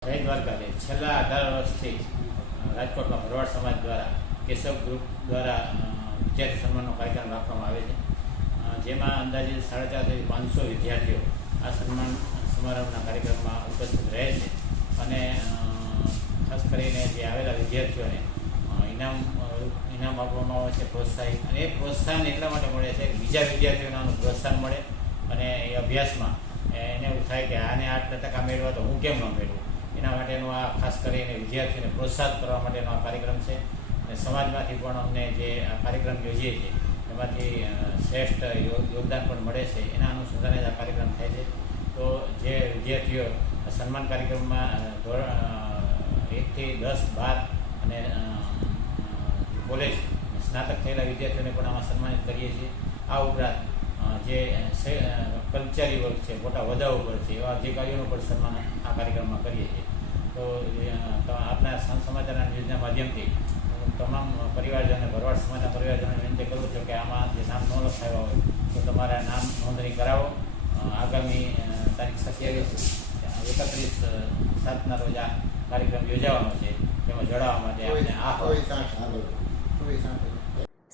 જય દ્વારકાધીશ છેલ્લા અઢાર વર્ષથી રાજકોટમાં ભરવાડ સમાજ દ્વારા, કેશવ ગ્રુપ દ્વારા વિદ્યાર્થી સન્માનનો કાર્યક્રમ રાખવામાં આવે છે. જેમાં અંદાજે સાડા ચારથી પાંચસો વિદ્યાર્થીઓ આ સન્માન, સમારંભના કાર્યક્રમમાં ઉપસ્થિત રહે છે. અને ખાસ કરીને જે આવેલા વિદ્યાર્થીઓને ઇનામ ઇનામ આપવામાં આવે છે, પ્રોત્સાહિત, અને એ પ્રોત્સાહન એટલા માટે મળે છે કે બીજા વિદ્યાર્થીઓને પ્રોત્સાહન મળે અને એ અભ્યાસમાં, એને એવું થાય કે આને આટલા ટકા મેળવા તો હું કેમ ન મેળવું? એના માટેનો આ ખાસ કરીને વિદ્યાર્થીઓને પ્રોત્સાહિત કરવા માટેનો આ કાર્યક્રમ છે. અને સમાજમાંથી પણ અમને જે આ કાર્યક્રમ યોજીએ છીએ, એમાંથી શ્રેષ્ઠ યોગદાન પણ મળે છે. એના અનુસંધાને જ આ કાર્યક્રમ થાય છે. તો જે વિદ્યાર્થીઓ સન્માન કાર્યક્રમમાં ધોરણ એકથી દસ, બાર અને કોલેજ સ્નાતક થયેલા વિદ્યાર્થીઓને પણ આમાં સન્માનિત કરીએ છીએ. આ ઉપરાંત જે કર્મચારી વર્ગ છે મોટા હોદ્દા ઉપર છે એવા અધિકારીઓનું પણ સન્માન આ કાર્યક્રમમાં કરીએ છીએ. તો આપના સમાચારના ન્યૂઝના માધ્યમથી હું તમામ પરિવારજનો ભરવાડ સમાજના પરિવારજનોને વિનંતી કરું છું કે આમાં જે નામ ન લખાવ્યા હોય તો તમારા નામ નોંધણી કરાવો. આગામી તારીખ સત્યાવીસ એકત્રીસ સાતના રોજ આ કાર્યક્રમ યોજાવાનો છે. તેમાં જોડાવા માટે આપણે આ